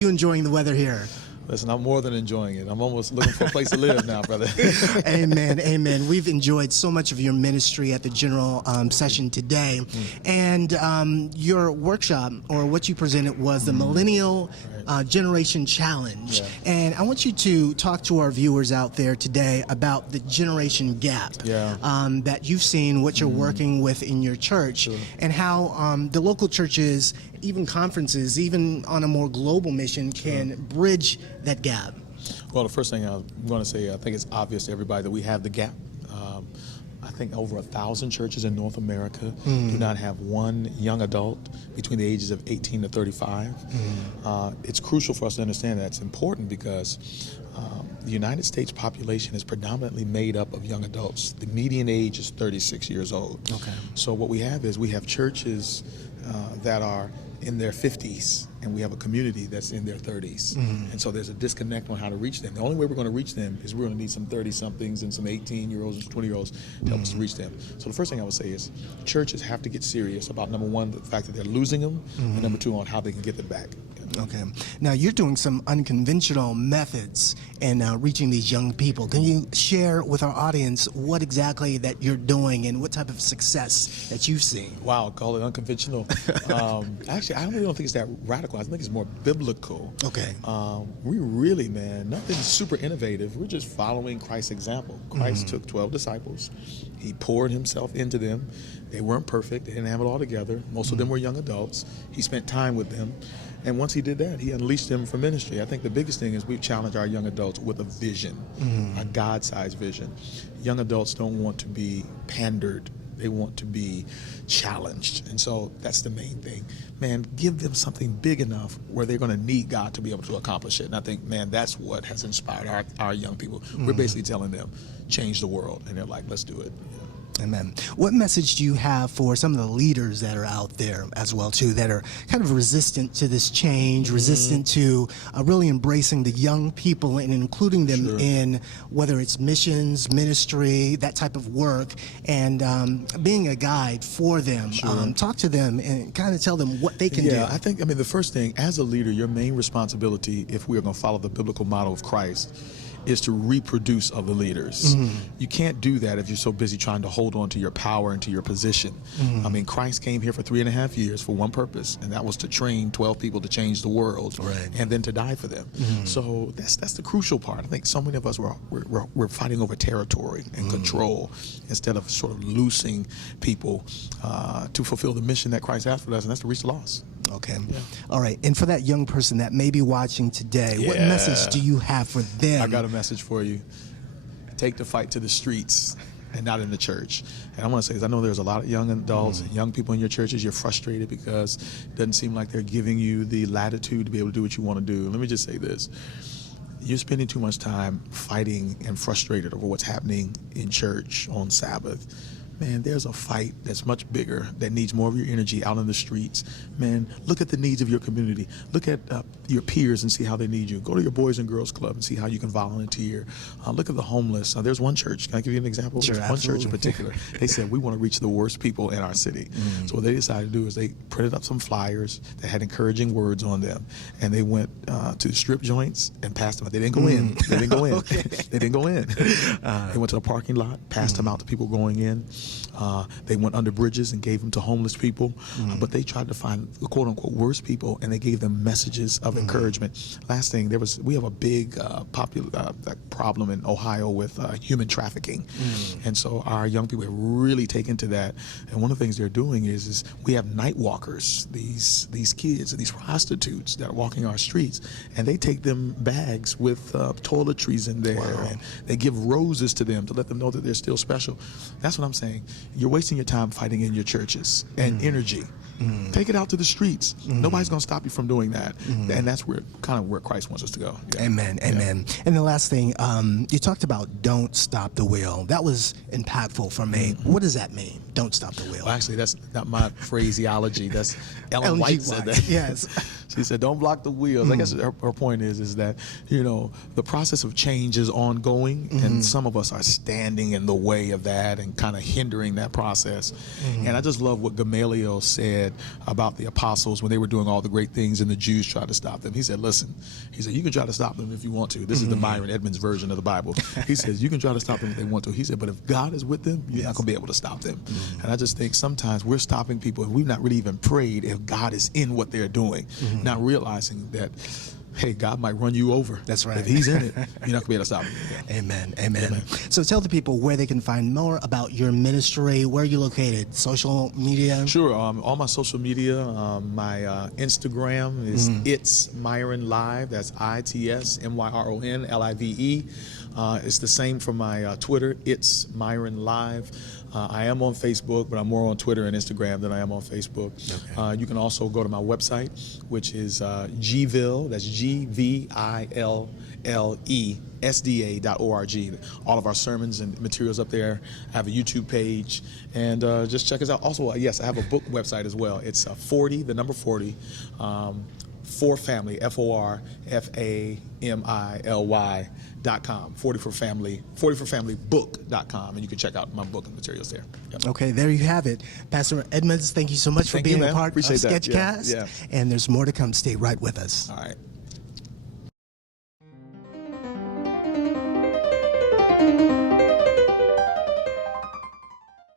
You enjoying the weather here? Listen, I'm more than enjoying it. I'm almost looking for a place to live now, brother. Amen, amen. We've enjoyed so much of your ministry at the general session today. And your workshop, or what you presented, was the Millennial Generation Challenge. Yeah. And I want you to talk to our viewers out there today about the generation gap that you've seen, what you're working with in your church, and how the local churches, even conferences, even on a more global mission, can bridge that gap. Well, the first thing I'm going to say, I think it's obvious to everybody that we have the gap. I think over 1,000 churches in North America do not have one young adult between the ages of 18 to 35. It's crucial for us to understand that. It's important because the United States population is predominantly made up of young adults. The median age is 36 years old. Okay. So what we have is we have churches that are in their 50s, and we have a community that's in their 30s. And so there's a disconnect on how to reach them. The only way we're going to reach them is we're going to need some 30-somethings and some 18-year-olds and 20-year-olds to help us reach them. So the first thing I would say is churches have to get serious about, number one, the fact that they're losing them, and number two, on how they can get them back. Okay. Now, you're doing some unconventional methods in reaching these young people. Can you share with our audience what exactly that you're doing and what type of success that you've seen? Wow, call it unconventional. Actually, I really don't think it's that radical. I think it's more biblical. Okay. We really, man, nothing super innovative. We're just following Christ's example. Christ took 12 disciples. He poured himself into them. They weren't perfect. They didn't have it all together. Most of them were young adults. He spent time with them. And once he did that, he unleashed them for ministry. I think the biggest thing is we've challenged our young adults with a vision, a God-sized vision. Young adults don't want to be pandered. They want to be challenged. And so that's the main thing. Man, give them something big enough where they're going to need God to be able to accomplish it. And I think, man, that's what has inspired our young people. We're basically telling them, change the world. And they're like, let's do it. Amen. What message do you have for some of the leaders that are out there as well, too, that are kind of resistant to this change, resistant to really embracing the young people and including them in whether it's missions, ministry, that type of work, and being a guide for them? Talk to them and kind of tell them what they can do. I think, the first thing, as a leader, your main responsibility, if we are going to follow the biblical model of Christ, is to reproduce other leaders. You can't do that if you're so busy trying to hold on to your power and to your position. Christ came here for 3.5 years for one purpose, and that was to train 12 people to change the world, and then to die for them. So that's the crucial part. I think so many of us we're fighting over territory and control instead of sort of loosing people to fulfill the mission that Christ has for us, and that's to reach the lost. Okay. All right. And for that young person that may be watching today, what message do you have for them? I got a message for you. Take the fight to the streets and not in the church. And I want to say, I know there's a lot of young adults, young people in your churches. You're frustrated because it doesn't seem like they're giving you the latitude to be able to do what you want to do. Let me just say this. You're spending too much time fighting and frustrated over what's happening in church on Sabbath. Man, there's a fight that's much bigger that needs more of your energy out in the streets. Man, look at the needs of your community. Look at your peers and see how they need you. Go to your Boys and Girls Club and see how you can volunteer. Look at the homeless. There's one church. Can I give you an example? Sure, There's one church in particular. They said, we want to reach the worst people in our city. So what they decided to do is they printed up some flyers that had encouraging words on them. And they went to the strip joints and passed them out. They didn't go in. They didn't go in. They didn't go in. They went to the parking lot, passed them out to people going in. They went under bridges and gave them to homeless people, but they tried to find the quote-unquote worst people, and they gave them messages of encouragement. Last thing, we have a big problem in Ohio with human trafficking, and so our young people have really taken to that. And one of the things they're doing is we have night walkers, these kids, these prostitutes that are walking our streets, and they take them bags with toiletries in there, and they give roses to them to let them know that they're still special. That's what I'm saying. You're wasting your time fighting in your churches and energy. Take it out to the streets. Nobody's going to stop you from doing that. And that's where Christ wants us to go. Amen. Amen. And the last thing, you talked about don't stop the wheel. That was impactful for me. What does that mean? Don't stop the wheel. Well, actually, that's not my phraseology. That's Ellen White said that. Yes. She said, don't block the wheels. I guess her point is that, the process of change is ongoing, and some of us are standing in the way of that and kind of hindering that process. And I just love what Gamaliel said said about the apostles when they were doing all the great things and the Jews tried to stop them. He said, listen, he said, you can try to stop them if you want to. This is the Myron Edmonds version of the Bible. He says, you can try to stop them if they want to. He said, but if God is with them, you're not going to be able to stop them. And I just think sometimes we're stopping people and we've not really even prayed if God is in what they're doing, not realizing that, hey, God might run you over. That's right. If he's in it, you're not going to be able to stop him. Amen. Amen. So tell the people where they can find more about your ministry. Where are you located? Social media? Sure. All my social media, my Instagram is It's Myron Live. That's ITSMYRONLIVE. It's the same for my Twitter. It's Myron Live. I am on Facebook, but I'm more on Twitter and Instagram than I am on Facebook. Okay. You can also go to my website, which is Gville, that's GVILLE.SDA.org. All of our sermons and materials up there. I have a YouTube page, and just check us out. Also, yes, I have a book website as well. It's 40, the number 40, for family, FORFAMILY.com, 40forfamilybook.com, and you can check out my book and materials there. Yep. Okay, there you have it. Pastor Edmonds, thank you so much for being a part of SketchCast. Yeah. And there's more to come. Stay right with us. All right.